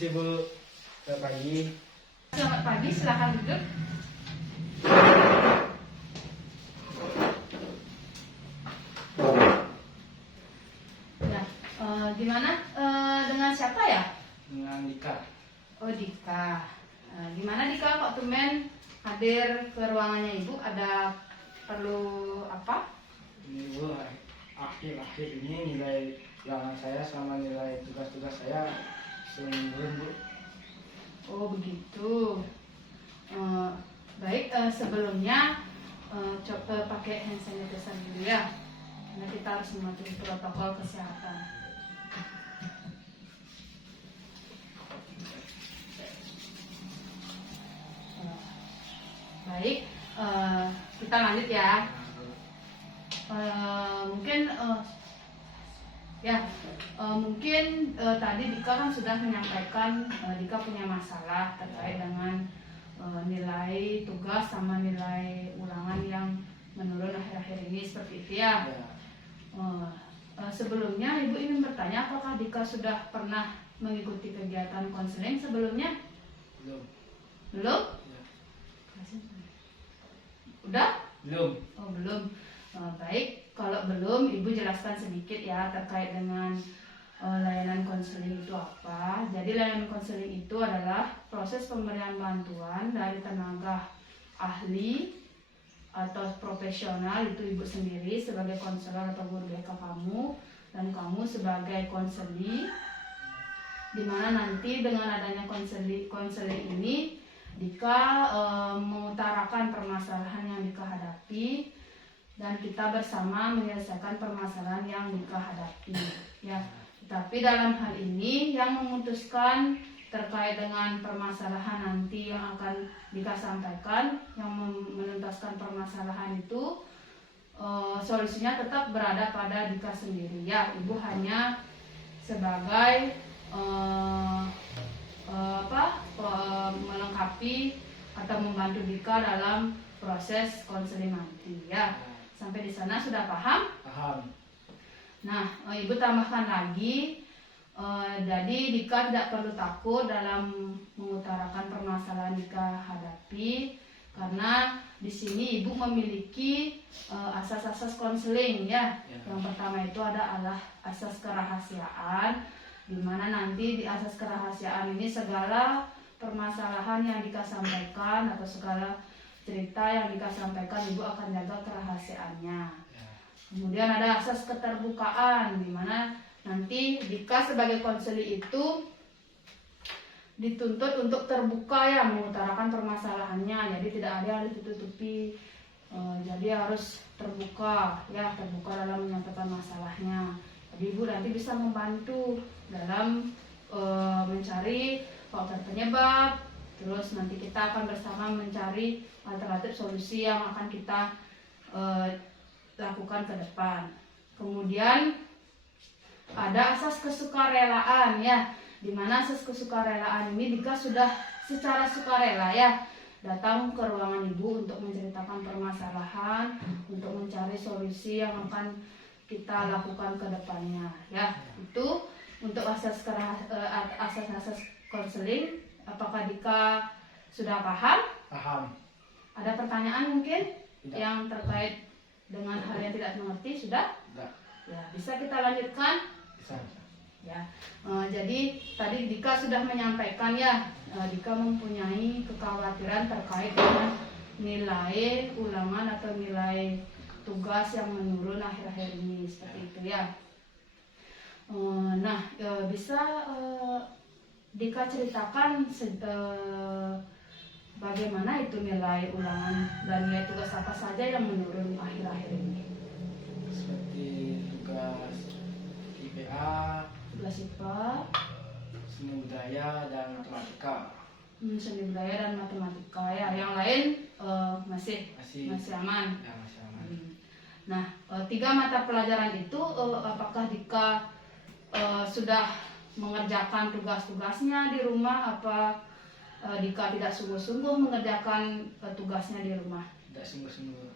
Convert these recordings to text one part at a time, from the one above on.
Permisi Bu, selamat pagi. Selamat pagi, silakan duduk. Ya, gimana? Dengan siapa ya? Dengan Dika. Oh, Dika. Gimana Dika, kok tumben hadir ke ruangannya Ibu? Ada perlu apa? Ini Bu, akhir-akhir ini nilai ulangan saya sama nilai tugas-tugas saya menurun Bu. Oh, begitu. Baik, sebelumnya coba pakai hand sanitizer dulu ya. Karena kita harus mematuhi protokol kesehatan. Baik, kita lanjut ya. Mungkin tadi Dika kan sudah menyampaikan Dika punya masalah terkait dengan nilai tugas sama nilai ulangan yang menurun akhir-akhir ini, seperti itu ya. Sebelumnya Ibu ingin bertanya, apakah Dika sudah pernah mengikuti kegiatan konseling sebelumnya? Belum. Belum? Ya. Udah? Belum. Oh, belum. Baik, kalau belum Ibu jelaskan sedikit ya terkait dengan layanan konseling itu apa. Jadi layanan konseling itu adalah proses pemberian bantuan dari tenaga ahli atau profesional, itu Ibu sendiri sebagai konselor atau guru BK kamu, dan kamu sebagai konseli, dimana nanti dengan adanya konseling ini Dika mengutarakan permasalahan yang Dika hadapi dan kita bersama menyelesaikan permasalahan yang Dika hadapi ya. Tapi dalam hal ini yang memutuskan terkait dengan permasalahan nanti yang akan Dika sampaikan, yang menuntaskan permasalahan itu solusinya tetap berada pada Dika sendiri ya. Ibu hanya sebagai melengkapi atau membantu Dika dalam proses konseling nanti ya. Sampai di sana sudah paham? Paham. Nah, Ibu tambahkan lagi, jadi Dika tidak perlu takut dalam mengutarakan permasalahan Dika hadapi, karena di sini Ibu memiliki asas-asas konseling ya. Yang pertama itu adalah asas kerahasiaan, di mana nanti di asas kerahasiaan ini segala permasalahan yang Dika sampaikan atau segala cerita yang Dika sampaikan Ibu akan jaga kerahasiaannya. Kemudian ada asas keterbukaan, di mana nanti Dika sebagai konseli itu dituntut untuk terbuka ya mengutarakan permasalahannya. Jadi tidak ada yang ditutupi. Jadi harus terbuka ya, terbuka dalam menyampaikan masalahnya. Jadi Ibu nanti bisa membantu dalam mencari faktor penyebab. Terus nanti kita akan bersama mencari alternatif solusi yang akan kita lakukan ke depan. Kemudian ada asas kesukarelaan ya, dimana asas kesukarelaan ini Dika sudah secara sukarela ya datang ke ruangan Ibu untuk menceritakan permasalahan, untuk mencari solusi yang akan kita lakukan ke depannya ya. Itu untuk asas konseling. Apakah Dika sudah paham? Paham. Ada pertanyaan mungkin Tidak. Yang terkait dengan hal yang tidak mengerti? Sudah? Tidak. Ya, bisa kita lanjutkan? Bisa. Ya. Jadi tadi Dika sudah menyampaikan ya, Dika mempunyai kekhawatiran terkait dengan nilai ulangan atau nilai tugas yang menurun akhir-akhir ini, seperti itu ya. Bisa Dika ceritakan bagaimana itu nilai ulangan dan nilai tugas apa saja yang menurun akhir-akhir ini? Seperti tugas IPA, Tugas IPA, seni budaya dan matematika. Seni budaya dan matematika ya. Yang lain masih aman. Ya, masih aman. Nah, 3 mata pelajaran itu apakah Dika sudah mengerjakan tugas-tugasnya di rumah, apa Dika tidak sungguh-sungguh mengerjakan tugasnya di rumah? Tidak sungguh-sungguh.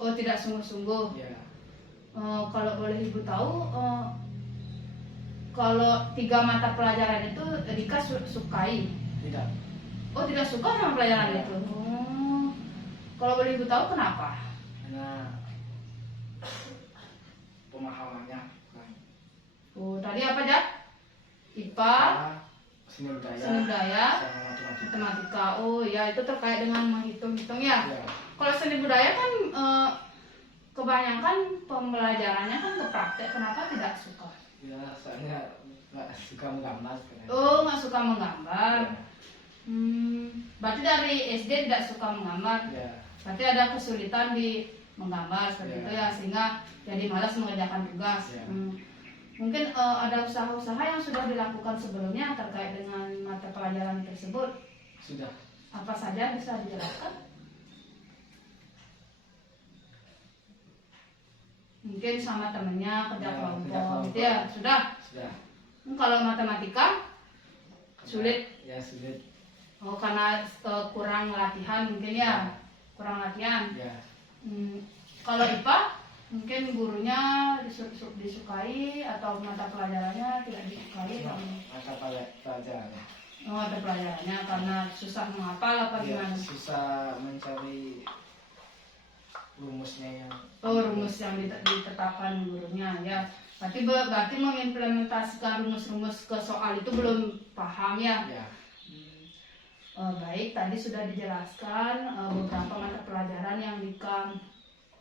Oh, tidak sungguh-sungguh. Ya. Kalau boleh Ibu tahu, kalau 3 mata pelajaran itu Dika sukai? Tidak. Oh, tidak suka sama pelajaran Iya. itu. Oh. Kalau boleh ibu tahu kenapa? Karena pemahamannya kurang. Oh, tadi apa aja? IPA, Seni budaya, seni budaya, sama matematika. matematika. Oh ya, itu terkait dengan menghitung-hitung ya. Ya, Kalau seni budaya kan kebanyakan pembelajarannya kan ke praktek. Kenapa tidak suka? ya soalnya nggak suka menggambar sebenarnya. Oh, nggak suka menggambar. Ya, Berarti dari SD tidak suka menggambar. ya, Berarti ada kesulitan di menggambar seperti Ya. itu ya, sehingga jadi malas mengerjakan tugas. Ya. Mungkin ada usaha-usaha yang sudah dilakukan sebelumnya terkait dengan mata pelajaran tersebut. sudah. Apa saja bisa dijelaskan? Mungkin sama temennya kerja Ya, kerja kelompok kelompok. gitu ya. Sudah. Sudah. Kalau matematika sulit. Ya, sulit. Oh, karena kurang latihan mungkin ya. Kurang latihan. Ya, Kalau IPA mungkin gurunya disukai atau mata pelajarannya tidak disukai. mata pelajarannya. Oh, mata pelajarannya karena susah menghafal apa Ya, gimana? susah mencari rumusnya yang. Oh, rumus yang ditetapkan gurunya ya. Berarti mengimplementasikan rumus-rumus ke soal itu belum paham ya. Ya, Baik, tadi sudah dijelaskan beberapa mata pelajaran yang Dika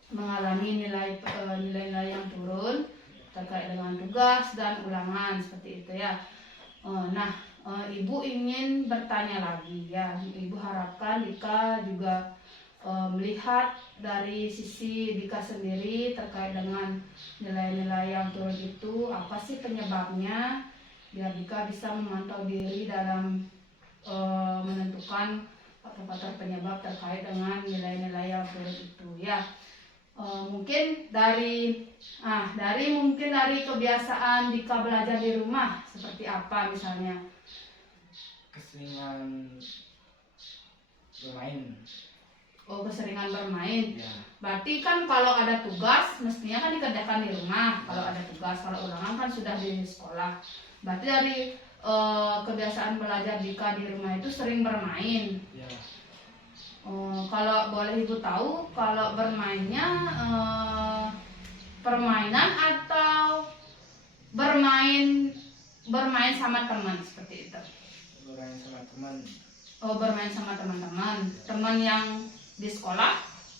mengalami nilai-nilai yang turun terkait dengan tugas dan ulangan seperti itu ya. Ibu ingin bertanya lagi ya. Ibu harapkan Dika juga melihat dari sisi Dika sendiri terkait dengan nilai-nilai yang turun itu, apa sih penyebabnya, biar Dika bisa memantau diri dalam menentukan faktor-faktor penyebab terkait dengan nilai-nilai yang turun itu ya. Mungkin dari kebiasaan Dika belajar di rumah seperti apa misalnya? keseringan bermain. Oh, keseringan bermain. Ya, Berarti kan kalau ada tugas mestinya kan dikerjakan di rumah. Kalau ada tugas, kalau ulangan kan sudah di sekolah. Berarti dari kebiasaan belajar Dika di rumah itu sering bermain. ya. Kalau boleh ibu tahu, kalau bermainnya permainan atau bermain sama teman seperti itu? Bermain sama teman. Oh, bermain sama teman-teman. Teman yang di sekolah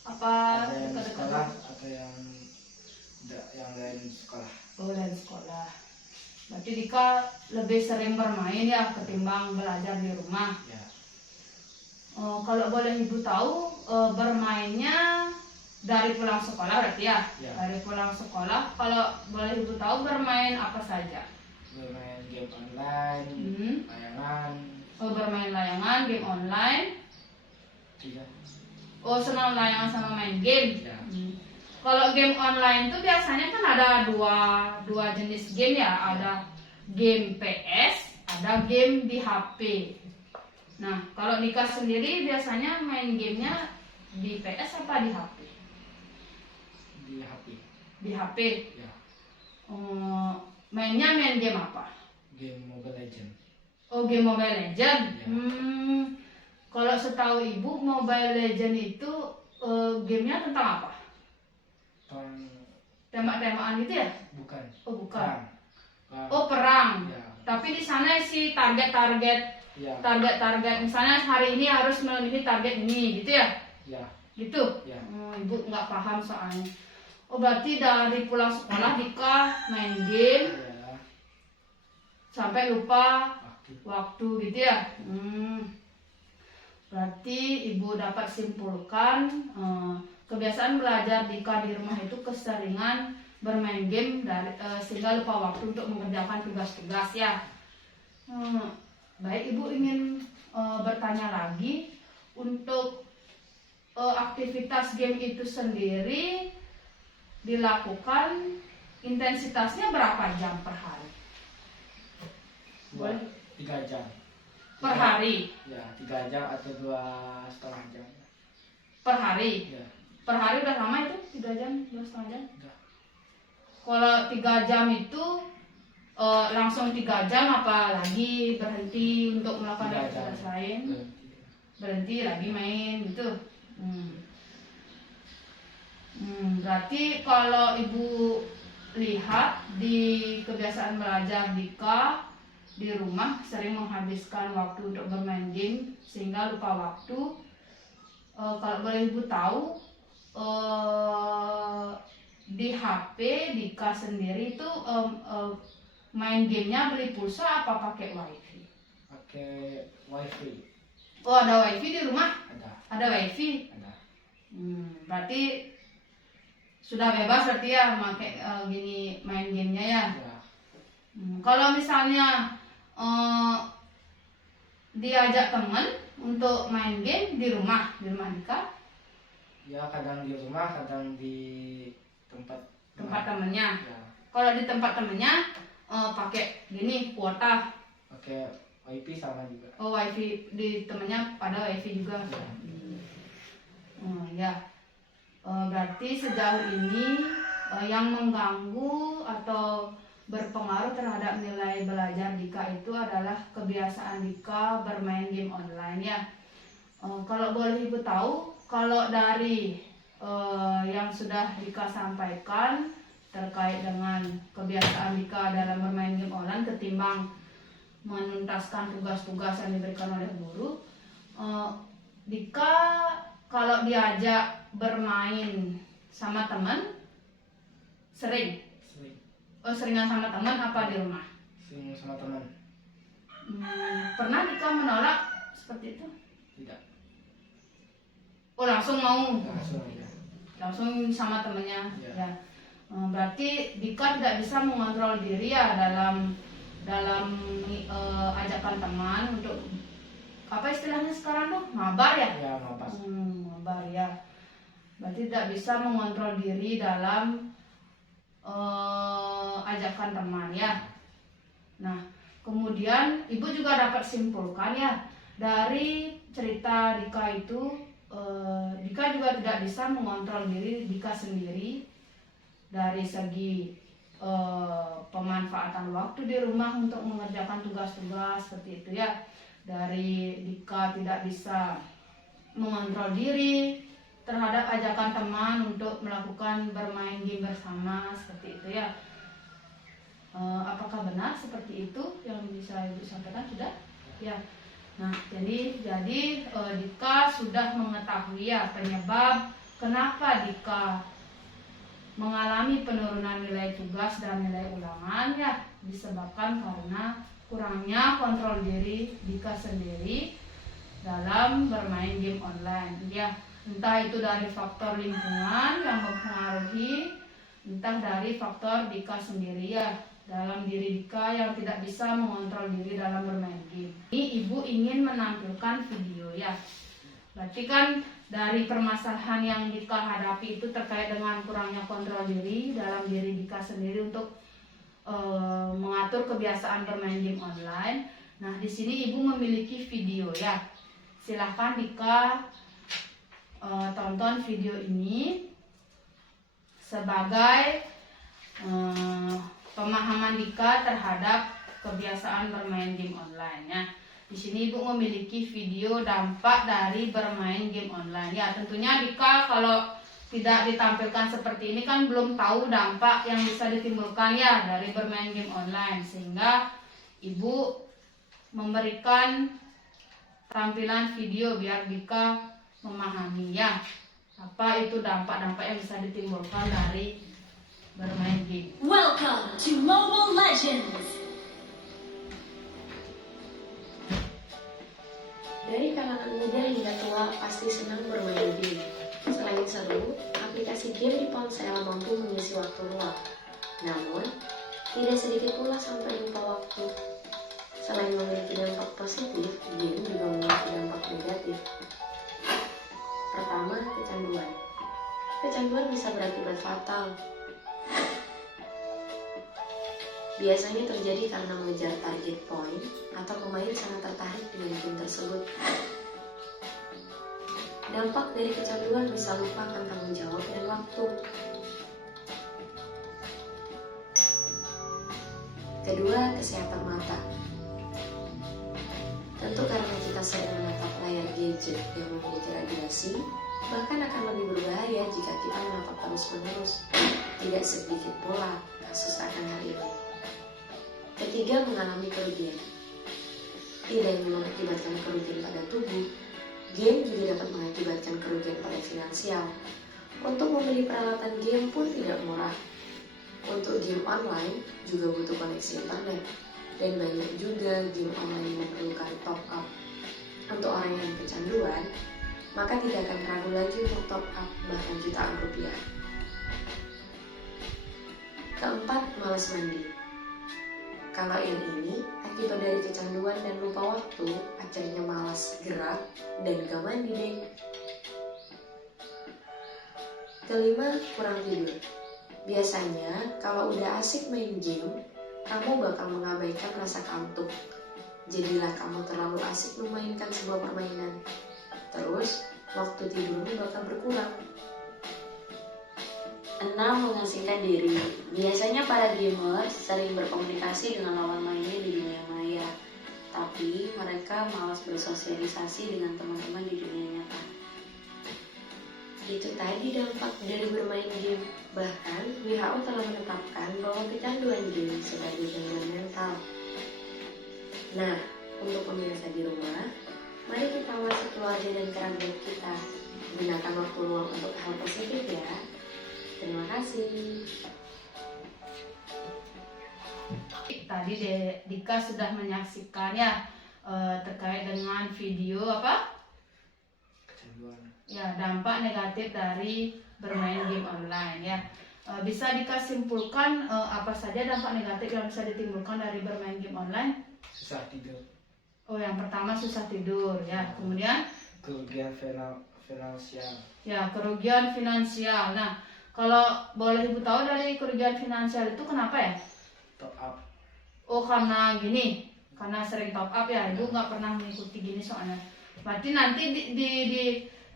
apa Ada yang di dekat-dekat? sekolah atau yang lain sekolah. Oh, dari sekolah. Berarti Dika lebih sering bermain ya ketimbang belajar di rumah. Ya, Kalau boleh ibu tahu, bermainnya dari pulang sekolah berarti ya? Ya. Dari pulang sekolah. Kalau boleh ibu tahu bermain apa saja? bermain game online, layangan. Oh, bermain layangan, game online. Tiga. Oh, senang layangan sama main game. Ya. Kalau game online itu biasanya kan ada dua jenis game ya, ada game PS, ada game di HP. Nah, kalau Dika sendiri biasanya main gamenya di PS apa di HP? Di HP. Di HP. Ya, Mainnya main game apa? game Mobile Legend. Oh, game Mobile Legend. Ya. Kalau setahu ibu Mobile Legend itu gamenya tentang apa? Tembak-tembakan gitu ya? Bukan. Oh, bukan. Perang. Oh, perang. Ya. Tapi di sana sih target-target Ya. misalnya hari ini harus memenuhi target ini gitu ya? Ya. Gitu? Ya. Ibu nggak paham soalnya. Oh, berarti dari pulang sekolah Dika main game Ya. sampai lupa Waktu. waktu gitu ya? Berarti ibu dapat simpulkan kebiasaan belajar Dika di rumah itu keseringan bermain game sehingga lupa waktu untuk mengerjakan tugas-tugas ya. Baik, ibu ingin bertanya lagi untuk aktivitas game itu sendiri dilakukan intensitasnya berapa jam per hari? Boleh? 3 jam. Per hari? Ya, 3 jam atau 2,5 jam. Per hari? Ya. Per hari udah lama itu? 3 jam, 2,5 jam? Udah. Kalau 3 jam itu langsung 3 jam apalagi berhenti untuk melakukan 3 jam. aktivitas lain, berhenti lagi main gitu. Berarti kalau ibu lihat di kebiasaan belajar Dika di rumah sering menghabiskan waktu untuk bermain game sehingga lupa waktu. Kalau boleh ibu tahu, di HP Dika sendiri itu main gamenya beli pulsa apa pakai wifi? Pakai wifi. Oh, ada wifi di rumah? Ada. Ada wifi? Ada. Berarti sudah bebas berarti ya pakai gini main gamenya ya. Ya. Kalau misalnya diajak teman untuk main game di rumah Dika? Ya, kadang di rumah, kadang di tempat Temennya. Ya. Kalau di tempat temennya pakai gini kuota. Pakai wifi sama juga. Oh, wifi di temennya pada wifi juga. Ya. Berarti sejauh ini yang mengganggu atau berpengaruh terhadap nilai belajar Dika itu adalah kebiasaan Dika bermain game online ya. Kalau boleh ibu tahu, kalau dari yang sudah Dika sampaikan terkait dengan kebiasaan Dika dalam bermain game online ketimbang menuntaskan tugas-tugas yang diberikan oleh guru, Dika kalau diajak bermain sama teman sering? Seringan sama teman apa di rumah? Sering sama teman. Pernah Dika menolak seperti itu? Tidak. Oh, langsung mau? Langsung ya. Langsung sama temennya Ya. ya. Berarti Dika tidak bisa mengontrol diri ya dalam ajakan teman untuk apa istilahnya sekarang tuh, mabar ya? Ya, mabar. Mabar ya. Berarti tidak bisa mengontrol diri dalam ajakan teman ya. Nah, kemudian ibu juga dapat simpulkan ya dari cerita Dika itu, Dika juga tidak bisa mengontrol diri Dika sendiri dari segi pemanfaatan waktu di rumah untuk mengerjakan tugas-tugas seperti itu ya. Dari Dika tidak bisa mengontrol diri terhadap ajakan teman untuk melakukan bermain game bersama seperti itu ya. Apakah benar seperti itu yang bisa ibu sampaikan sudah? Ya. Nah, jadi Dika sudah mengetahui ya penyebab kenapa Dika mengalami penurunan nilai tugas dan nilai ulangan ya, disebabkan karena kurangnya kontrol diri Dika sendiri dalam bermain game online ya. Entah itu dari faktor lingkungan yang mempengaruhi, entah dari faktor Dika sendiri ya, dalam diri Dika yang tidak bisa mengontrol diri dalam bermain game. Ini ibu ingin menampilkan video ya. Berarti kan dari permasalahan yang Dika hadapi itu terkait dengan kurangnya kontrol diri dalam diri Dika sendiri untuk mengatur kebiasaan bermain game online. Nah, di sini ibu memiliki video ya. Silahkan Dika tonton video ini sebagai pemahaman Dika terhadap kebiasaan bermain game online ya. Di sini ibu memiliki video dampak dari bermain game online ya. Tentunya Dika kalau tidak ditampilkan seperti ini kan belum tahu dampak yang bisa ditimbulkan ya dari bermain game online, sehingga ibu memberikan tampilan video biar Dika memahami ya apa itu dampak-dampak yang bisa ditimbulkan dari bermain game. Welcome to Mobile Legends. Dari kalangan muda hingga tua pasti senang bermain game. Selain seru, aplikasi game di ponsel mampu mengisi waktu luang. Namun, tidak sedikit pula sampai lupa waktu. Selain memiliki dampak positif, game juga memiliki dampak negatif. Pertama, kecanduan. Kecanduan bisa berakibat fatal. Biasanya terjadi karena mengejar target point atau pemain sangat tertarik dengan game tersebut. Dampak dari kecanduan bisa lupa akan tanggung jawab dan waktu. Kedua, kesehatan mata. Tentu karena kita sering menatap layar gadget yang memiliki radiasi, bahkan akan lebih berbahaya jika kita menatap terus-menerus. Tidak sedikit pula kasus akan hal ini. Ketiga, mengalami kerugian. Tidak hanya mengakibatkan kerugian pada tubuh, game juga dapat mengakibatkan kerugian pada finansial. Untuk membeli peralatan game pun tidak murah. Untuk game online juga butuh koneksi internet, dan banyak juga game online yang memerlukan top up. Untuk orang yang kecanduan, maka tidak akan ragu lagi untuk top up bahkan jutaan rupiah. Keempat, malas mandi. Kalau yang ini akibat dari kecanduan dan lupa waktu, akhirnya malas gerak dan gak mandi deh. Kelima, kurang tidur. Biasanya kalau udah asik main game, kamu bakal mengabaikan rasa kantuk. Jadilah kamu terlalu asik memainkan sebuah permainan. Terus, waktu tidurmu bakal berkurang. 6. Mengasingkan diri. Biasanya para gamer sering berkomunikasi dengan lawan mainnya di dunia maya, tapi mereka malas bersosialisasi dengan teman-teman di dunia nyata. Itu tadi dampak dari bermain game. Bahkan WHO telah menetapkan bahwa kecanduan game sebagai gangguan mental. Nah, untuk pemirsa di rumah, mari kita awasi keluarga dan kerabat kita. Gunakan waktu luang untuk hal positif ya. Terima kasih. Tadi Dika sudah menyaksikan ya terkait dengan video apa? Kecanduan. Ya, dampak negatif dari bermain game online ya. Bisa Dika simpulkan apa saja dampak negatif yang bisa ditimbulkan dari bermain game online? Susah tidur. Oh, yang pertama susah tidur ya. Kemudian Kerugian finansial. ya, kerugian finansial. Nah, kalau boleh Ibu tahu dari kerugian finansial itu kenapa ya? Top up. Oh, karena gini, karena sering top up ya. Ibu nggak pernah mengikuti gini soalnya. Berarti nanti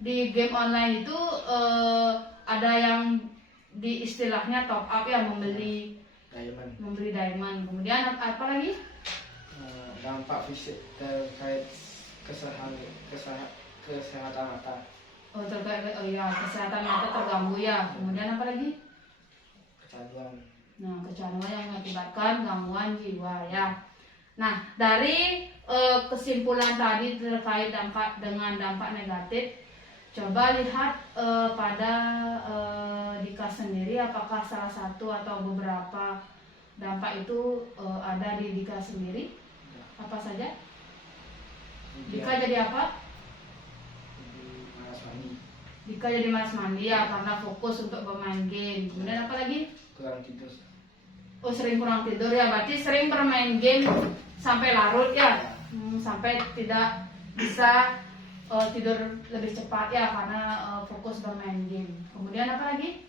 di game online itu ada yang di istilahnya top up ya, membeli diamond. Kemudian apa lagi? Dampak fisik terkait kesehatan mata. Oh, kesehatan mata terganggu ya. Kemudian apa lagi? Kecanduan. Nah, kecanduan yang mengakibatkan gangguan jiwa ya. Nah, dari kesimpulan tadi terkait dengan dampak negatif, coba lihat pada Dika sendiri apakah salah satu atau beberapa dampak itu ada di Dika sendiri. Apa saja? Dika jadi apa? Dika jadi malas mandi ya karena fokus untuk bermain game. Kemudian apa lagi? Kurang tidur. Oh, sering kurang tidur ya, berarti sering bermain game sampai larut ya, sampai tidak bisa tidur lebih cepat ya karena fokus bermain game. Kemudian apa lagi?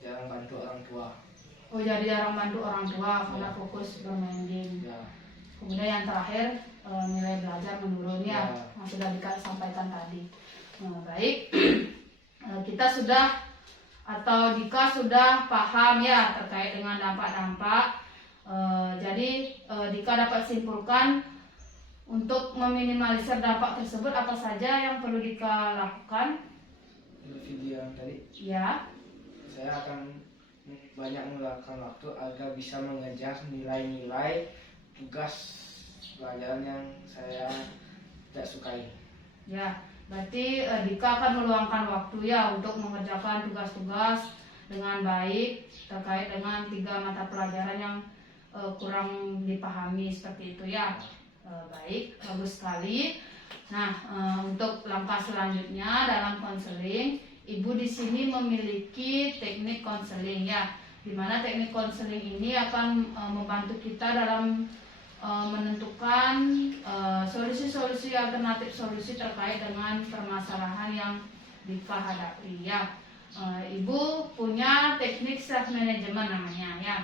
Jarang bantu orang tua. Oh, jadi jarang bantu orang tua karena fokus bermain game. Ya. Kemudian yang terakhir nilai belajar menurun ya, Ya. yang sudah Dika sampaikan tadi. Baik, kita sudah atau Dika sudah paham ya terkait dengan dampak-dampak. Jadi Dika dapat simpulkan untuk meminimalisir dampak tersebut apa saja yang perlu Dika lakukan? Video yang tadi. Ya. Saya akan banyak menggunakan waktu agar bisa mengejar nilai-nilai tugas pelajaran yang saya tidak sukai. Ya, berarti Dika akan meluangkan waktu ya untuk mengerjakan tugas-tugas dengan baik terkait dengan 3 mata pelajaran yang kurang dipahami seperti itu ya. Baik, bagus sekali. Nah, untuk langkah selanjutnya dalam konseling, Ibu di sini memiliki teknik konseling ya, di mana teknik konseling ini akan membantu kita dalam menentukan solusi-solusi alternatif solusi terkait dengan permasalahan yang Dika hadapi ya. Ibu punya teknik self management namanya ya,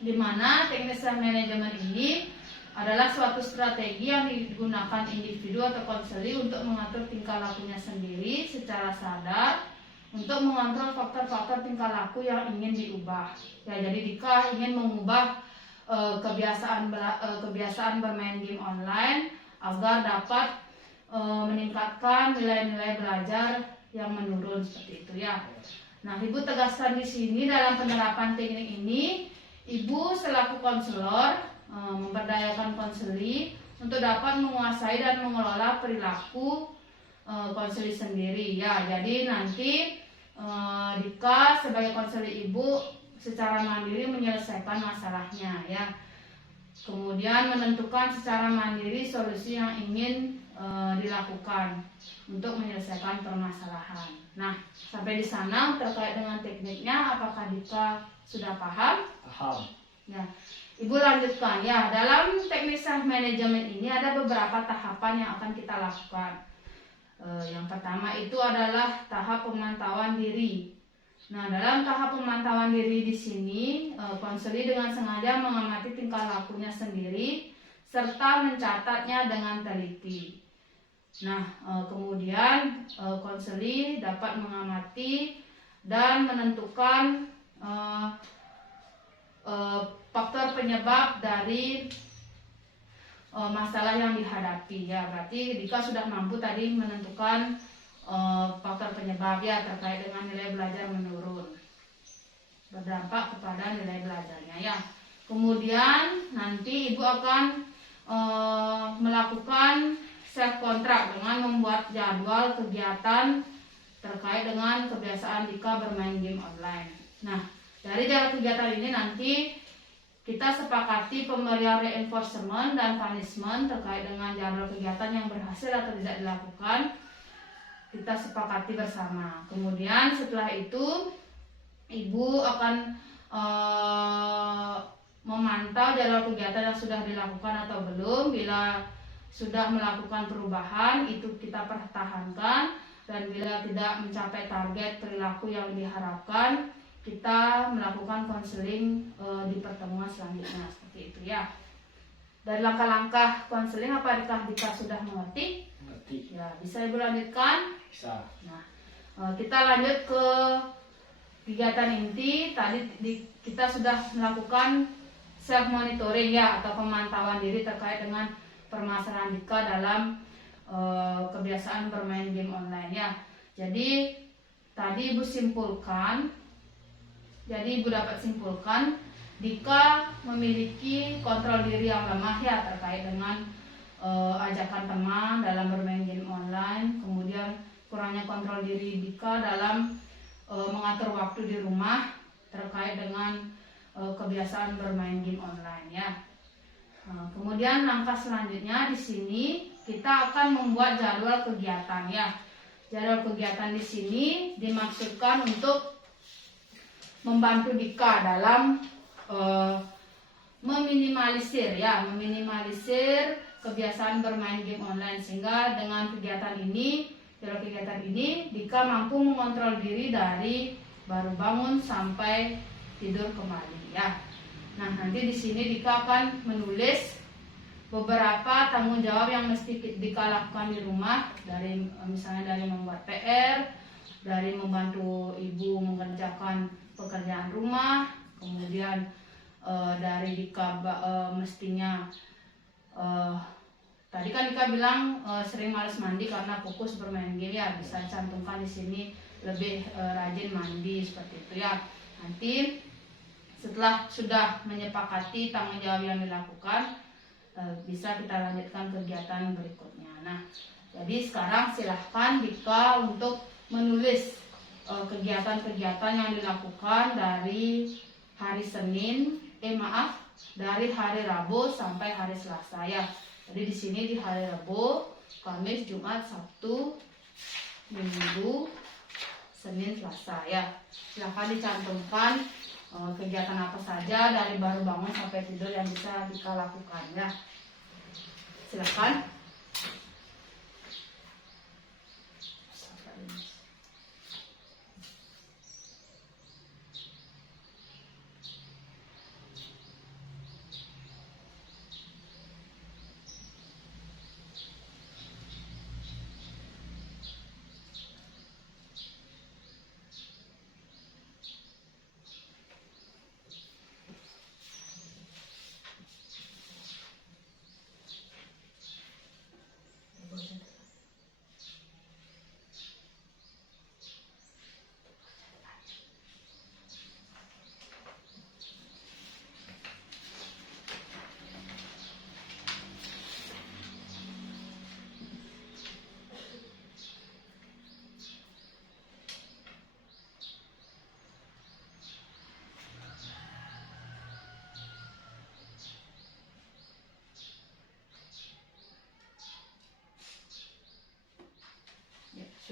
di mana teknik self management ini adalah suatu strategi yang digunakan individu atau konseling untuk mengatur tingkah lakunya sendiri secara sadar untuk mengontrol faktor-faktor tingkah laku yang ingin diubah. Ya, jadi jika ingin mengubah kebiasaan bermain game online agar dapat meningkatkan nilai-nilai belajar yang menurun seperti itu ya. Nah, Ibu tegaskan di sini dalam penerapan teknik ini, Ibu selaku konselor memberdayakan konseli untuk dapat menguasai dan mengelola perilaku konseli sendiri ya. Jadi nanti Dika sebagai konseli Ibu secara mandiri menyelesaikan masalahnya ya. Kemudian menentukan secara mandiri solusi yang ingin dilakukan untuk menyelesaikan permasalahan. Nah, sampai di sana terkait dengan tekniknya, apakah Dika sudah paham? Paham. Ya, Ibu lanjutkan ya. Dalam teknik self management ini ada beberapa tahapan yang akan kita lakukan. Yang pertama itu adalah tahap pemantauan diri. Nah, dalam tahap pemantauan diri di sini, konseli dengan sengaja mengamati tingkah lakunya sendiri serta mencatatnya dengan teliti. Nah, kemudian konseli dapat mengamati dan menentukan faktor penyebab dari masalah yang dihadapi ya. Berarti Dika sudah mampu tadi menentukan faktor penyebab ya terkait dengan nilai belajar menurun, berdampak kepada nilai belajarnya ya. Kemudian nanti Ibu akan melakukan self kontrak dengan membuat jadwal kegiatan terkait dengan kebiasaan Dika bermain game online. Nah, dari jadwal kegiatan ini nanti kita sepakati pemberian reinforcement dan punishment terkait dengan jadwal kegiatan yang berhasil atau tidak dilakukan. Kita sepakati bersama. Kemudian setelah itu Ibu akan memantau jadwal kegiatan yang sudah dilakukan atau belum. Bila sudah melakukan perubahan, itu kita pertahankan. Dan bila tidak mencapai target perilaku yang diharapkan, kita melakukan konseling di pertemuan selanjutnya. Seperti itu ya. Dari langkah-langkah konseling, apakah Dika sudah mengerti? Mengerti. Ya, bisa Ibu lanjutkan? Bisa. Nah, kita lanjut ke kegiatan inti. Tadi kita sudah melakukan self monitoring ya, atau pemantauan diri terkait dengan permasalahan Dika dalam kebiasaan bermain game online ya. Jadi tadi Ibu simpulkan. Jadi Ibu dapat simpulkan Dika memiliki kontrol diri yang lemah ya terkait dengan ajakan teman dalam bermain game online. Kemudian kurangnya kontrol diri Dika dalam mengatur waktu di rumah terkait dengan kebiasaan bermain game online ya. Kemudian langkah selanjutnya di sini kita akan membuat jadwal kegiatan ya. Jadwal kegiatan di sini dimaksudkan untuk membantu Dika dalam meminimalisir kebiasaan bermain game online, sehingga dengan kegiatan ini, jadwal kegiatan ini Dika mampu mengontrol diri dari baru bangun sampai tidur kembali ya. Nah, nanti di sini Dika akan menulis beberapa tanggung jawab yang mesti Dika lakukan di rumah, dari misalnya dari membuat PR, dari membantu ibu mengerjakan pekerjaan rumah, kemudian dari Dika mestinya tadi kan Dika bilang sering malas mandi karena fokus bermain game ya, bisa cantumkan di sini lebih rajin mandi seperti itu ya. Nanti setelah sudah menyepakati tanggung jawab yang dilakukan, bisa kita lanjutkan kegiatan berikutnya. Nah, jadi sekarang silahkan Dika untuk menulis kegiatan-kegiatan yang dilakukan dari hari Senin, dari hari Rabu sampai hari Selasa ya. Jadi di sini di hari Rabu, Kamis, Jumat, Sabtu, Minggu, Senin, Selasa ya. Silahkan dicantumkan kegiatan apa saja dari baru bangun sampai tidur yang bisa Dika lakukan ya. Silahkan.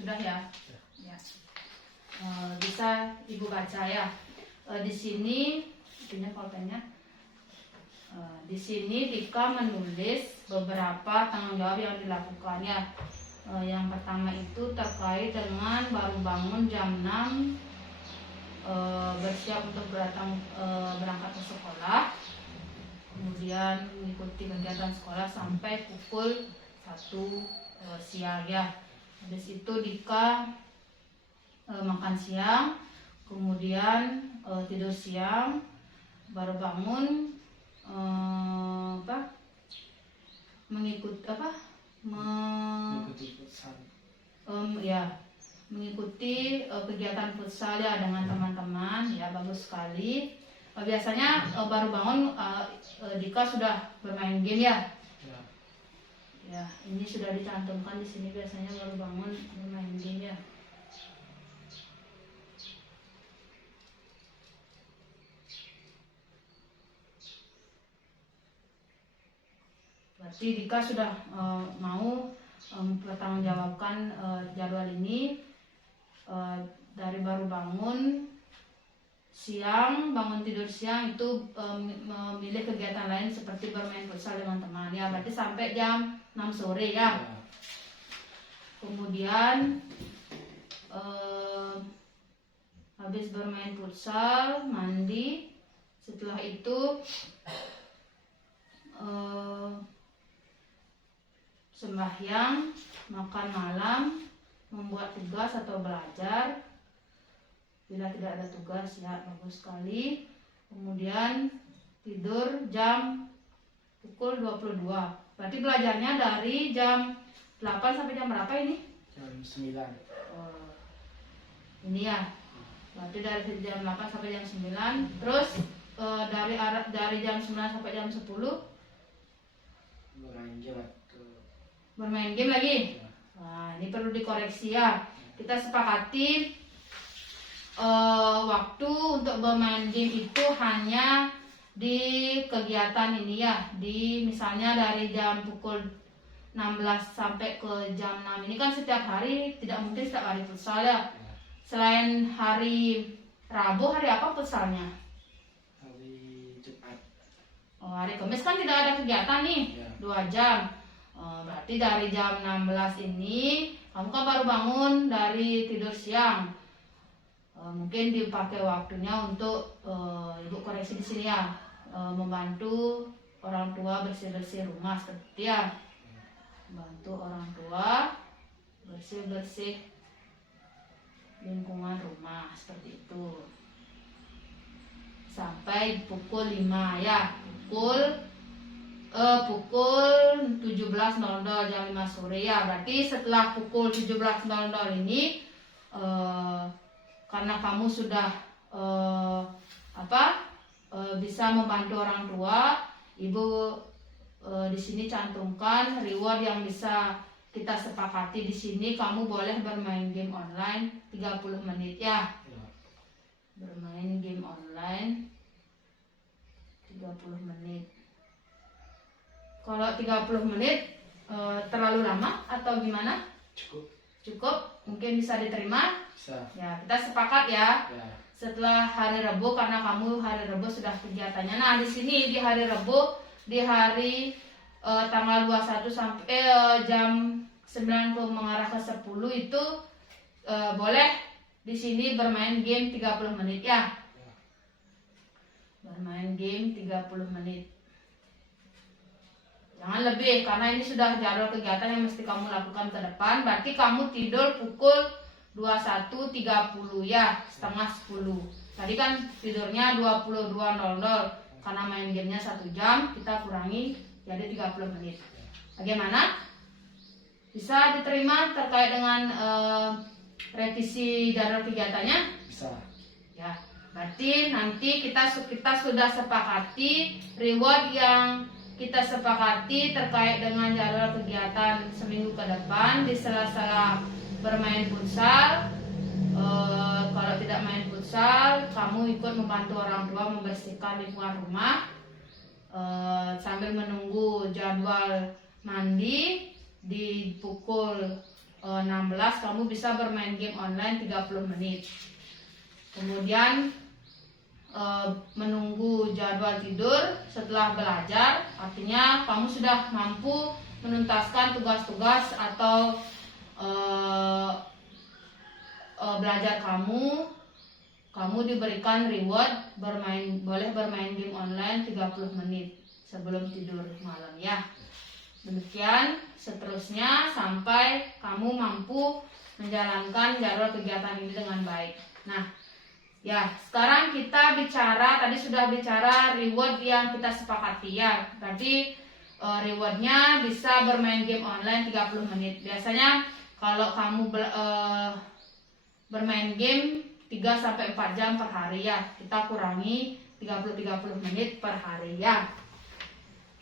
sudah ya. Ya. Bisa Ibu baca ya. Di sini punya pulpennya. Di sini Dika menulis beberapa tanggung jawab yang dilakukannya. Yang pertama itu terkait dengan baru bangun jam 6, bersiap untuk berangkat ke sekolah, kemudian mengikuti kegiatan sekolah sampai pukul 1 siang ya. Habis itu Dika makan siang, kemudian tidur siang, baru bangun mengikuti futsal. Mengikuti kegiatan futsal ya dengan teman-teman ya, bagus sekali. Biasanya baru bangun Dika sudah bermain game ya. Ya, ini sudah dicantumkan di sini, biasanya baru bangun bermain game ya. Berarti Dika sudah mau mempertanggungjawabkan jadwal ini dari baru bangun siang, bangun tidur siang itu memilih kegiatan lain seperti bermain futsal dengan teman ya. Berarti sampai jam 6 sore ya. Kemudian habis bermain futsal, mandi, setelah itu sembahyang, makan malam, membuat tugas atau belajar. Bila tidak ada tugas ya, bagus sekali. Kemudian tidur jam pukul 22. Berarti belajarnya dari jam 8 sampai jam berapa ini? Jam 9. Ini ya. Berarti dari jam 8 sampai jam 9. Terus dari jam 9 sampai jam 10 bermain game lagi. Nah, ini perlu dikoreksi ya. Kita sepakati waktu untuk bermain game itu hanya di kegiatan ini ya. Di misalnya dari jam pukul 16 sampai ke jam 6 ini kan setiap hari, tidak mungkin setiap hari futsal ya. Selain hari Rabu, hari apa futsalnya? Hari Jumat. Hari Kamis kan tidak ada kegiatan nih, 2 jam. Berarti dari jam 16 ini kamu kan baru bangun dari tidur siang. Mungkin dipakai waktunya untuk Ibu koreksi di sini ya, membantu orang tua bersih-bersih rumah seperti ya. Bantu orang tua bersih-bersih lingkungan rumah seperti itu. Sampai pukul 5 ya. Pukul 17.00 jam 5 sore ya. Berarti setelah pukul 17.00 ini karena kamu sudah bisa membantu orang tua, Ibu di sini cantumkan reward yang bisa kita sepakati di sini. Kamu boleh bermain game online 30 menit ya. Bermain game online 30 menit. Kalau 30 menit terlalu lama atau gimana? Cukup? Mungkin bisa diterima? Bisa. Ya, kita sepakat ya. Setelah hari Rabu, karena kamu hari Rabu sudah kegiatannya. Nah, di sini di hari Rabu, di hari tanggal 21 sampai jam 9 mengarah ke 10 itu boleh di sini bermain game 30 menit ya. Bermain game 30 menit. Jangan lebih, karena ini sudah jadwal kegiatan yang mesti kamu lakukan ke depan. Berarti kamu tidur pukul 21.30 ya, setengah 10. Tadi kan tidurnya 22.00. Karena main gamenya 1 jam, kita kurangi jadi 30 menit. Bagaimana? Bisa diterima terkait dengan revisi jadwal kegiatannya? Bisa. Ya, berarti nanti kita sudah sepakati reward yang kita sepakati terkait dengan jadwal kegiatan seminggu ke depan. Di sela-sela bermain futsal, kalau tidak main futsal, kamu ikut membantu orang tua membersihkan lingkungan rumah sambil menunggu jadwal mandi di pukul 16 kamu bisa bermain game online 30 menit. Kemudian menunggu jadwal tidur setelah belajar, artinya kamu sudah mampu menuntaskan tugas-tugas atau belajar kamu diberikan reward boleh bermain game online 30 menit sebelum tidur malam ya. Demikian seterusnya sampai kamu mampu menjalankan jadwal kegiatan ini dengan baik. Nah, ya, sekarang kita tadi sudah bicara reward yang kita sepakati ya. Tadi rewardnya bisa bermain game online 30 menit. Biasanya kalau kamu bermain game 3-4 jam per hari ya, kita kurangi 30 menit per hari ya.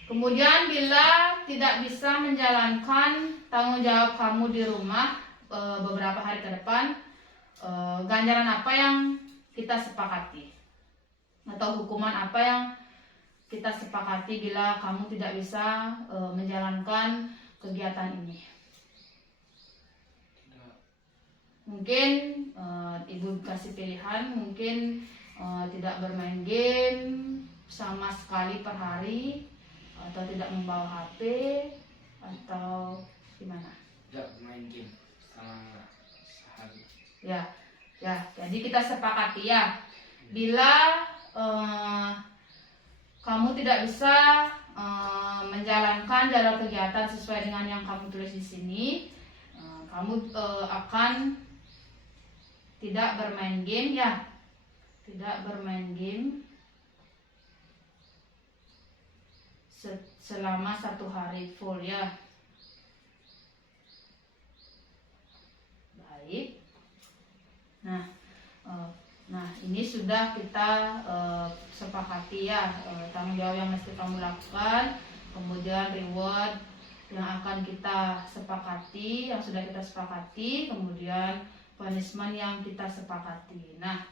Kemudian bila tidak bisa menjalankan tanggung jawab kamu di rumah beberapa hari ke depan, ganjaran apa yang kita sepakati atau hukuman apa yang kita sepakati bila kamu tidak bisa menjalankan kegiatan ini. Mungkin ibu kasih pilihan, mungkin tidak bermain game sama sekali per hari, atau tidak membawa HP, atau gimana? Tidak main game selama sehari. Ya, jadi kita sepakati ya, bila kamu tidak bisa menjalankan jadwal kegiatan sesuai dengan yang kamu tulis di sini, kamu akan tidak bermain game ya, tidak bermain game selama 1 hari full ya. Baik. Nah, ini sudah kita sepakati ya, tanggung jawab yang mesti kamu lakukan, kemudian reward yang akan kita sepakati, yang sudah kita sepakati, kemudian punishment yang kita sepakati. Nah,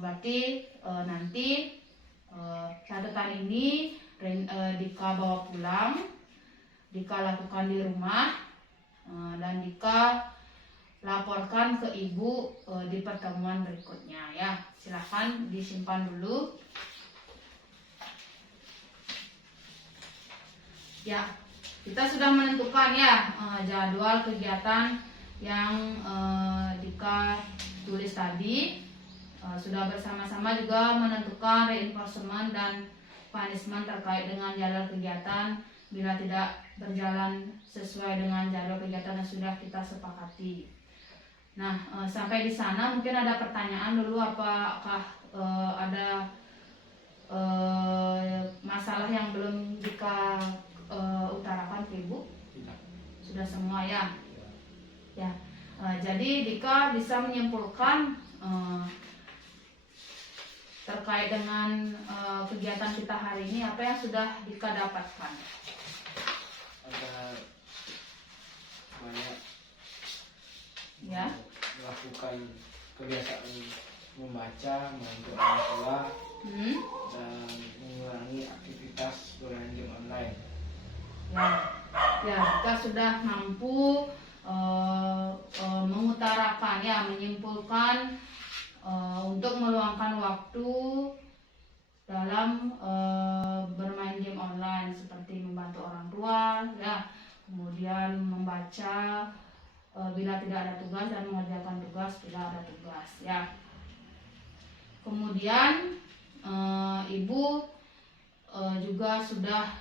berarti nanti catatan ini Dika bawa pulang, Dika lakukan di rumah, dan Dika laporkan ke ibu di pertemuan berikutnya ya. Silahkan disimpan dulu. Ya, kita sudah menentukan ya jadwal kegiatan yang Dika tulis tadi. Sudah bersama-sama juga menentukan reinforcement dan punishment terkait dengan jadwal kegiatan bila tidak berjalan sesuai dengan jadwal kegiatan yang sudah kita sepakati. Nah, sampai di sana mungkin ada pertanyaan dulu, apakah ada masalah yang belum Dika utarakan ke Ibu? Tidak. Sudah semua ya? Ya. Jadi Dika bisa menyimpulkan terkait dengan kegiatan kita hari ini, apa yang sudah Dika dapatkan? Ada banyak Ya. melakukan kebiasaan membaca, membantu orang tua, dan mengurangi aktivitas bermain game online. Ya, Dika sudah mampu mengutarakan ya, menyimpulkan untuk meluangkan waktu dalam bermain game online seperti membantu orang tua ya, kemudian membaca bila tidak ada tugas dan mengerjakan tugas bila ada tugas ya. Kemudian ibu juga sudah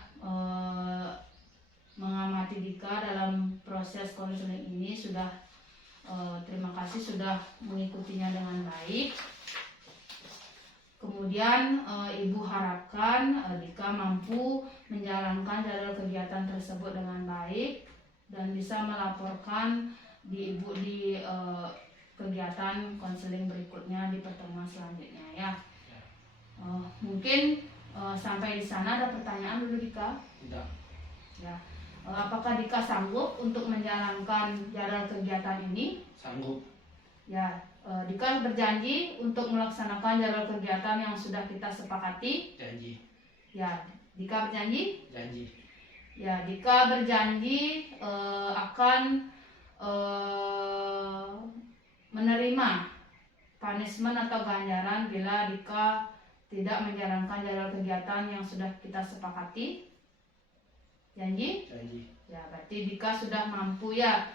mengamati Dika dalam proses konseling ini, sudah terima kasih sudah mengikutinya dengan baik. Kemudian ibu harapkan Dika mampu menjalankan jadwal kegiatan tersebut dengan baik dan bisa melaporkan ibu di kegiatan konseling berikutnya di pertemuan selanjutnya ya. Mungkin sampai di sana ada pertanyaan dulu Dika? Tidak. Ya. Apakah Dika sanggup untuk menjalankan jadwal kegiatan ini? Sanggup. Ya, Dika berjanji untuk melaksanakan jadwal kegiatan yang sudah kita sepakati. Janji. Ya, Dika berjanji? Janji. Ya, Dika berjanji akan menerima punishment atau ganjaran bila Dika tidak menjalankan jadwal kegiatan yang sudah kita sepakati. Janji? Janji. Ya, berarti Dika sudah mampu ya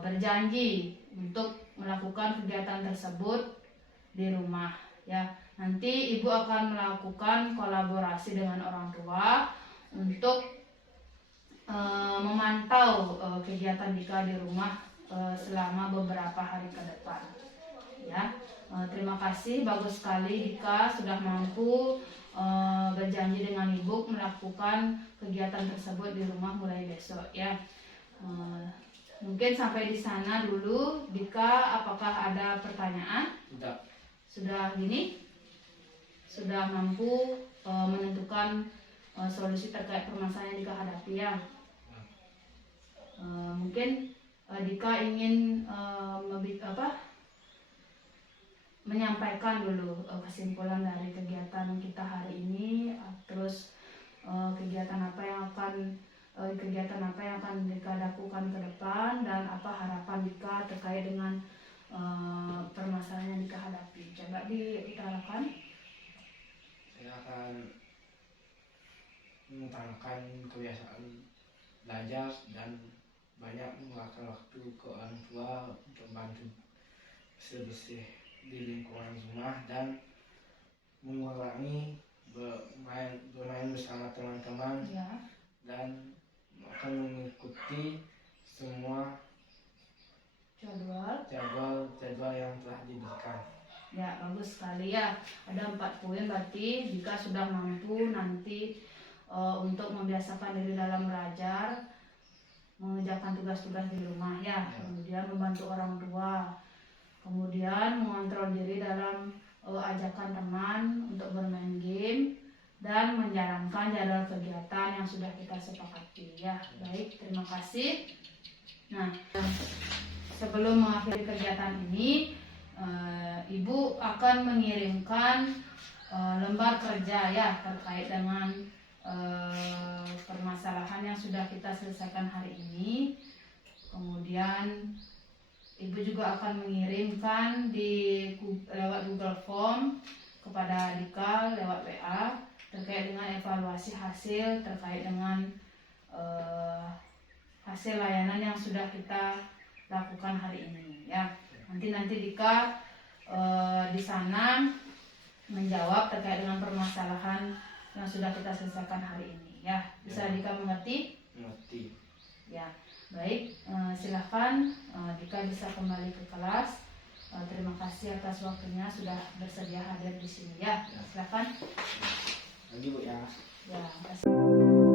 berjanji untuk melakukan kegiatan tersebut di rumah ya. Nanti ibu akan melakukan kolaborasi dengan orang tua untuk memantau kegiatan Dika di rumah selama beberapa hari ke depan ya. Terima kasih, bagus sekali Dika sudah mampu berjanji dengan ibu melakukan kegiatan tersebut di rumah mulai besok ya. Mungkin sampai di sana dulu. Dika, apakah ada pertanyaan? Tidak. Sudah gini? Sudah mampu menentukan solusi terkait permasalahan yang Dika hadapi ya. Mungkin Dika ingin menyampaikan dulu kesimpulan dari kegiatan kita hari ini, terus kegiatan apa yang akan Dika lakukan ke depan, dan apa harapan Dika terkait dengan permasalahan yang Dika hadapi. Coba diutarakan. Saya akan mengutamakan kebiasaan belajar dan banyak menggunakan waktu ke orang tua untuk membantu bersih-bersih di lingkungan rumah dan mengurangi bermain bersama teman-teman Ya. dan akan mengikuti semua jadwal yang telah diberikan. Ya, bagus sekali ya. Ada 4 poin berarti Dika sudah mampu nanti untuk membiasakan diri dalam belajar, mengerjakan tugas-tugas di rumah ya, kemudian membantu orang tua, kemudian mengontrol diri dalam ajakan teman untuk bermain game, dan menjalankan jadwal kegiatan yang sudah kita sepakati ya. Baik, terima kasih. Nah, sebelum mengakhiri kegiatan ini, Ibu akan mengirimkan lembar kerja ya terkait dengan permasalahan yang sudah kita selesaikan hari ini. Kemudian Ibu juga akan mengirimkan lewat Google Form kepada Dika lewat WA terkait dengan evaluasi hasil terkait dengan hasil layanan yang sudah kita lakukan hari ini ya. Nanti Dika di sana menjawab terkait dengan permasalahan yang sudah kita selesaikan hari ini ya. Bisa Dika mengerti? Mengerti. Ya, baik. Silakan Dika bisa kembali ke kelas. Terima kasih atas waktunya sudah bersedia hadir di sini ya. Silakan. Lagi Bu ya. Ya, terima kasih.